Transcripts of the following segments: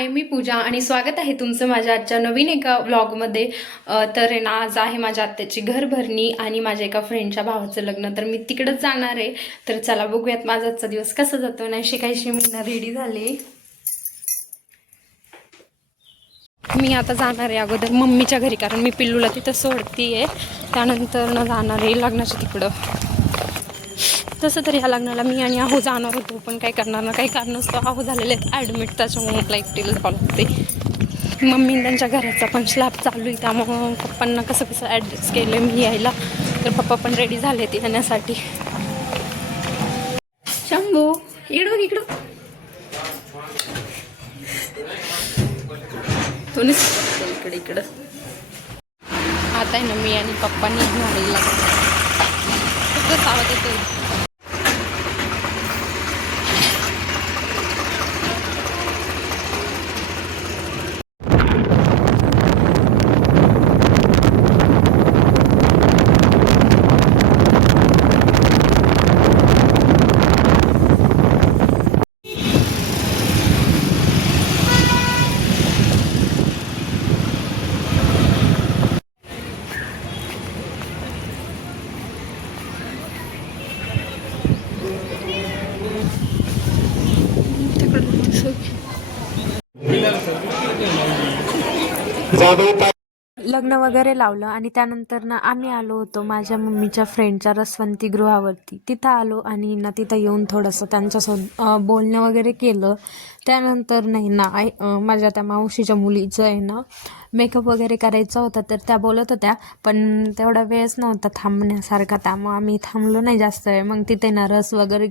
हाय, मी पूजा आणि स्वागत आहे तुमचं माझ्या आजच्या नवीन एका व्लॉगमध्ये. तर आहे ना, आज आहे माझ्या आत्याची घरभरणी आणि माझ्या एका फ्रेंडच्या भावाचं लग्न. तर मी तिकडंच जाणार आहे. तर चला बघूयात माझा आजचा दिवस कसा जातो. नाही काहीशी मी ना रेडी झाले. मी आता जाणार आहे अगोदर मम्मीच्या घरी, कारण मी पिल्लूला तिथं सोडती आहे. त्यानंतर ना जाणार आहे लग्नाच्या तिकडं. तसं तर ह्या लग्नाला मी आणि आहो जाणार होतो, पण काय करणार ना, काही कारणास्तव आहो झालेले आहेत ॲडमिट. त्याच्यामुळे मला एकटीला जावं लागते. मम्मी त्यांच्या घराचा पण स्लॅब चालू आहे, त्यामुळं पप्पांना कसं कसं ॲडजस्ट केलं मी यायला. तर पप्पा पण रेडी झाले ते येण्यासाठी. शंभू इकडं बघ, इकडं तुम्ही इकडे इकडं. आता आहे ना मी आणि पप्पा निघणार आवाज येतोय. लग्न वगैरे लावलं आणि त्यानंतर ना आम्ही आलो होतो माझ्या मम्मीच्या फ्रेंडच्या रसवंती गृहावरती. तिथं आलो आणि ना तिथं येऊन थोडंसं त्यांच्यासोबत बोलणं वगैरे केलं. त्यानंतर नाही ना माझ्या त्या मावशीच्या मुलीचं आहे ना मेकअप वगैरे करायचा होता, तर त्या बोलत होत्या, पण तेवढा वेळच नव्हता थांबण्यासारखा, त्यामुळे आम्ही थांबलो नाही जास्त वेळ. मग तिथे ना रस वगैरे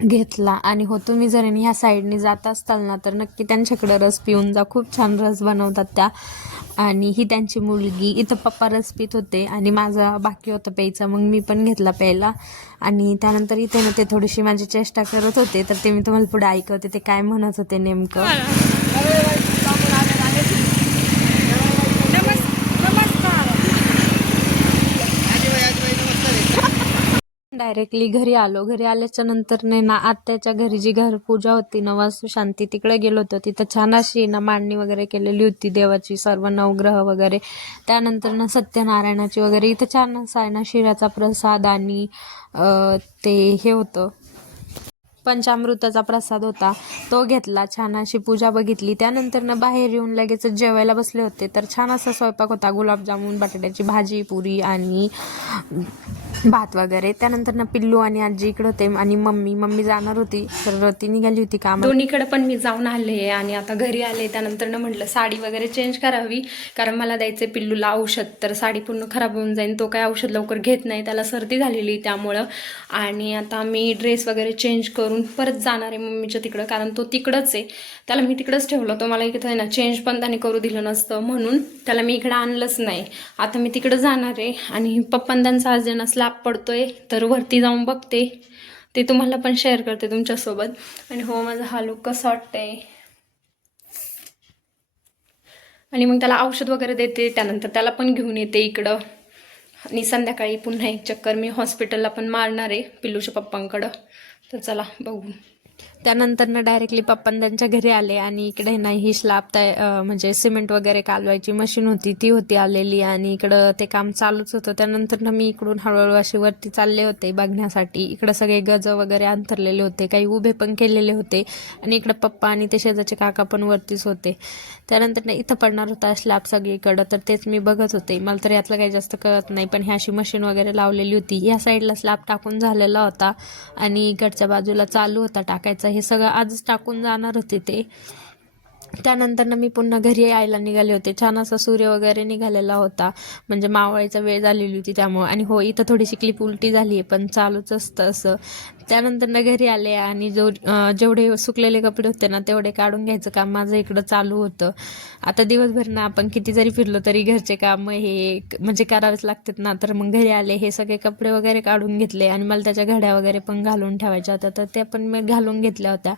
घेतला. आणि हो, तुम्ही जर ह्या साईडने जात असताल ना तर नक्की त्यांच्याकडं रस पिऊन जा. खूप छान रस बनवतात त्या. आणि ही त्यांची मुलगी. इथं पप्पा रस पित होते आणि माझा बाकी होतं प्यायचा, मग मी पण घेतला प्यायला. आणि त्यानंतर इथे ना ते थोडीशी माझी चेष्टा करत होते, तर ते मी तुम्हाला पुढे ऐकवते ते काय म्हणत होते नेमकं. डायरेक्टली घरी आलो. घरी आल्याच्या नंतर ना आत्याच्या घरी जी घरपूजा होती ना, वास्तुशांती, तिकडे गेलो होतो. तिथं छान अशी ना मांडणी वगैरे केलेली होती देवाची, सर्व नवग्रह वगैरे. त्यानंतर ना सत्यनारायणाची वगैरे इथं छान असा आहे ना शिऱ्याचा प्रसाद आणि ते हे होतं पंचामृताचा प्रसाद होता, तो घेतला. छान अशी पूजा बघितली. त्यानंतर ना बाहेर येऊन लगेच जेवायला बसले होते. तर छान असा स्वयंपाक होता, गुलाबजामुन, बटाट्याची भाजी, पुरी आणि भात वगैरे. त्यानंतर ना पिल्लू आणि आजी इकडे होते आणि मम्मी जाणार होती, तर ती निघाली होती काम. दोन्हीकडे पण मी जाऊन आले आणि आता घरी आले. त्यानंतर ना म्हटलं साडी वगैरे चेंज करावी, कारण मला द्यायचं पिल्लूला औषध. तर साडी पूर्ण खराब होऊन जाईल, तो काय औषध लवकर घेत नाही, त्याला सर्दी झालेली त्यामुळं. आणि आता मी ड्रेस वगैरे चेंज करून परत जाणार आहे मम्मीच्या तिकडं, कारण तो तिकडंच आहे. त्याला मी तिकडंच ठेवलं, तो मला इकडं आहे ना चेंज पण त्याने करू दिलं नसतं, म्हणून त्याला मी इकडं आणलंच नाही. आता मी तिकडं जाणार आहे आणि पप्पा त्यांचा आज ना स्लॅब पडतोय, तर वरती जाऊन बघते, ते तुम्हाला पण शेअर करते तुमच्यासोबत. आणि हो, माझा हा लुक कसा वाटतंय. आणि मग त्याला औषध वगैरे देते, त्यानंतर त्याला पण घेऊन येते इकडं. आणि संध्याकाळी पुन्हा एक चक्कर मी हॉस्पिटलला पण मारणार आहे पिल्लूच्या पप्पांकडं. तर चला बघू. त्यानंतर ना डायरेक्टली पप्पा त्यांच्या घरी आले आणि इकडे ना ही स्लॅब म्हणजे सिमेंट वगैरे कालवायची मशीन होती, ती होती आलेली आणि इकडं ते काम चालूच होतं. त्यानंतर ना मी इकडून हळूहळू अशी वरती चालले होते बघण्यासाठी. इकडं सगळे गज वगैरे अंथरलेले होते, काही उभे पण केलेले होते. आणि इकडं पप्पा आणि ते शेजारचे काका पण वरतीच होते. त्यानंतर ना इथं पडणार होता स्लॅब सगळीकडं, तर तेच मी बघत होते. मला तर यातलं काही जास्त कळत नाही, पण ह्या अशी मशीन वगैरे लावलेली होती. या साईडला स्लॅब टाकून झालेला होता आणि इकडच्या बाजूला चालू होता टाकायचा. हे सगळं आजच टाकून जाणार होते ते. त्यानंतर ना मी पुन्हा घरी यायला निघाले होते. छान असा सूर्य वगैरे निघालेला होता, म्हणजे मावळायचा वेळ झालेली होती त्यामुळं. आणि हो, इथं थोडीशी क्लिप उलटी झाली आहे, पण चालूच असतं असं. त्यानंतर ना घरी आले आणि जेवढे सुकलेले कपडे होते ना तेवढे काढून घ्यायचं काम माझं इकडं चालू होतं. आता दिवसभर ना आपण किती जरी फिरलो तरी घरचे काम हे म्हणजे करावेच लागतात ना. तर मग घरी आले, हे सगळे कपडे वगैरे काढून घेतले आणि मला त्याच्या घड्या वगैरे पण घालून ठेवायच्या होत्या, तर त्या पण मी घालून घेतल्या होत्या.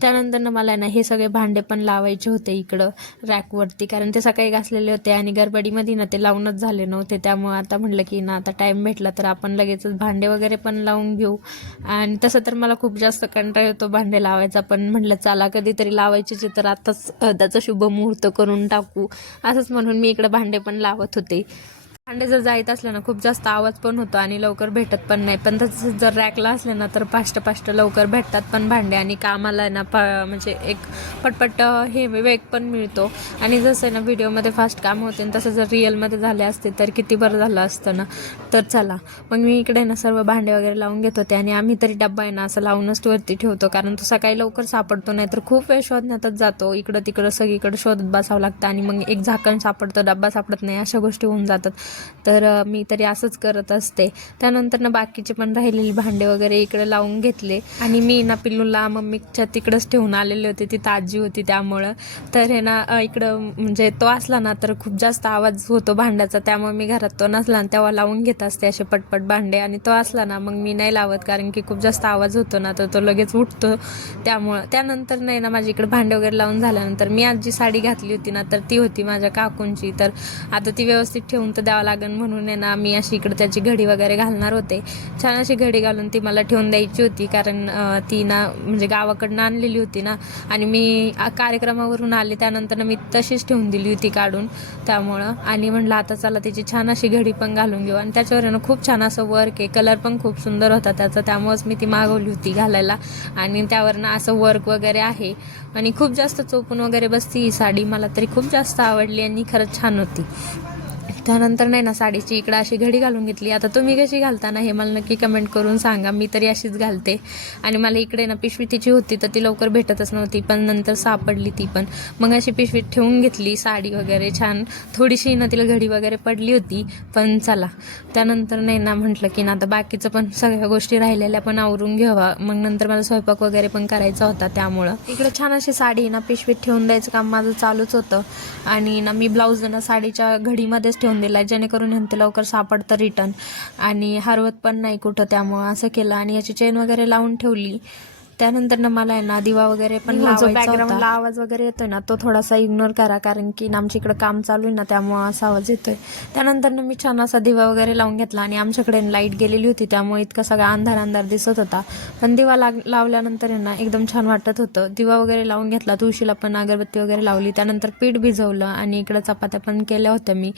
त्यानंतर ना मला ना हे सगळे भांडे पण लावायचे होते इकडं रॅकवरती, कारण ते सकाळी घासलेले होते आणि गडबडीमध्ये ना ते लावूनच झाले नव्हते. त्यामुळे आता म्हटलं की ना आता टाईम भेटला तर आपण लगेचच भांडे वगैरे पण लावून घेऊ. आणि आणि तसं तर मला खूप जास्त कंटाळा येतो भांडे लावायचा, पण म्हटलं चला कधीतरी लावायचीच आहे तर आताच त्याचा शुभ मुहूर्त करून टाकू, असंच म्हणून मी इकडे भांडे पण लावत होते. भांडे जर जायत असलं ना खूप जास्त आवाज पण होतो आणि लवकर भेटत पण नाही, पण तसं जर रॅकला असले ना तर फास्ट लवकर भेटतात पण भांडे, आणि कामाला आहे ना म्हणजे एक पटपट हे वेग पण मिळतो. आणि जसं आहे ना व्हिडिओमध्ये फास्ट काम होते आणि तसं जर रिअलमध्ये झाले असते तर किती बरं झालं असतं ना. तर चला मग मी इकडे ना सर्व भांडे वगैरे लावून घेत होते, आणि आम्ही तरी डब्बा आहे ना असं लावूनच वरती ठेवतो, कारण तो सकाळी लवकर सापडतो नाही तर खूप वेळ शोधण्यातच जातो, इकडं तिकडं सगळीकडे शोधत बसावं लागतं आणि मग एक झाकण सापडतं डब्बा सापडत नाही, अशा गोष्टी होऊन जातात. तर मी तरी असंच करत असते. त्यानंतर ना बाकीचे पण राहिलेली भांडे वगैरे इकडे लावून घेतले, आणि मी ना पिल्लूला मम्मीच्या तिकडंच ठेवून आलेले होते, ती ताजी होती त्यामुळं. तर हे ना इकडं म्हणजे तो असला ना तर खूप जास्त आवाज होतो भांड्याचा, त्यामुळे मी घरात तो नसला आणि तेव्हा लावून घेत असते असे पटपट भांडे, आणि तो असला ना मग मी नाही लावत, कारण की खूप जास्त आवाज होतो ना तर तो लगेच उठतो त्यामुळं. त्यानंतर नाही ना माझी इकडे भांडे वगैरे लावून झाल्यानंतर मी आज जी साडी घातली होती ना तर ती होती माझ्या काकूंची, तर आता ती व्यवस्थित ठेवून तर द्यावं लागेल म्हणून आहे ना मी अशी इकडे त्याची घडी वगैरे घालणार होते. छान अशी घडी घालून ती मला ठेवून द्यायची होती, कारण ती ना म्हणजे गावाकडनं आणलेली होती ना, आणि मी कार्यक्रमावरून आले त्यानंतर मी तशीच ठेवून दिली होती काढून त्यामुळं. आणि म्हटलं आता चला त्याची छान अशी घडी पण घालून घेऊ, आणि त्याच्यावर ना खूप छान असं वर्क आहे, कलर पण खूप सुंदर होता त्याचा, त्यामुळेच मी ती मागवली होती घालायला. आणि त्यावर ना असं वर्क वगैरे आहे, आणि खूप जास्त चोपून वगैरे बसती ही साडी, मला तरी खूप जास्त आवडली आणि खरंच छान होती. त्यानंतर नाही ना साडीची इकडं अशी घडी घालून घेतली. आता तुम्ही कशी घालता ना हे मला नक्की कमेंट करून सांगा, मी तरी अशीच घालते. आणि मला इकडे ना पिशवी तिची होती तर ती लवकर भेटतच नव्हती, पण नंतर सापडली ती पण, मग अशी पिशवीत ठेवून घेतली साडी वगैरे छान. थोडीशी ना तिला घडी वगैरे पडली होती, पण चला. त्यानंतर नाही ना म्हटलं की ना आता बाकीचं पण सगळ्या गोष्टी राहिलेल्या पण आवरून घ्यावा, मग नंतर मला स्वयंपाक वगैरे पण करायचा होता, त्यामुळं इकडे छान अशी साडी ना पिशवीत ठेवून द्यायचं काम माझं चालूच होतं. आणि ना मी ब्लाऊज ना साडीच्या घडीमध्येच ठेवून दिला, जेणेकरून ह्यांते लवकर सापडतं रिटर्न आणि हरवत पण नाही कुठं, त्यामुळं असं केलं. आणि याची चेन वगैरे लावून ठेवली. त्यानंतर ना मला आहे ना दिवा वगैरे पण लावायचा होता. बॅकग्राऊंडला आवाज वगैरे येतोय ना तो थोडासा इग्नोर करा, कारण की आमच्या इकडं काम चालू आहे ना त्यामुळं असा आवाज येतोय. त्यानंतर ना मी छान असा दिवा वगैरे लावून घेतला, आणि आमच्याकडे लाईट गेलेली होती त्यामुळे इतका सगळा अंधार दिसत होता, पण दिवा लावल्यानंतर ना एकदम छान वाटत होतं. दिवा वगैरे लावून घेतला, तुळशीला पण अगरबत्ती वगैरे लावली. त्यानंतर पीठ भिजवलं आणि इकडं चपात्या पण केल्या होत्या मी.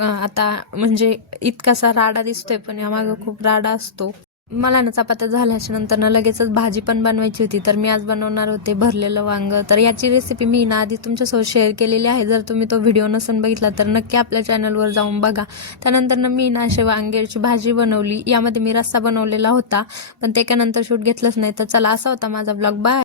आता म्हणजे इतकासा राडा दिसतोय, पण यामागं खूप राडा असतो. मला ना चपात्या झाल्याच्या नंतर ना लगेचच भाजी पण बनवायची होती, तर मी आज बनवणार होते भरलेलं वांग. तर याची रेसिपी मी ना आधी तुमच्यासोबत शेअर केलेली आहे, जर तुम्ही तो व्हिडिओ नसून बघितला तर नक्की आपल्या चॅनलवर जाऊन बघा. त्यानंतर ना मी ना अशी वांग्याची भाजी बनवली, यामध्ये मी रस्सा बनवलेला होता पण त्यानंतर शूट घेतलंच नाही. तर चला असा होता माझा ब्लॉग. बाय.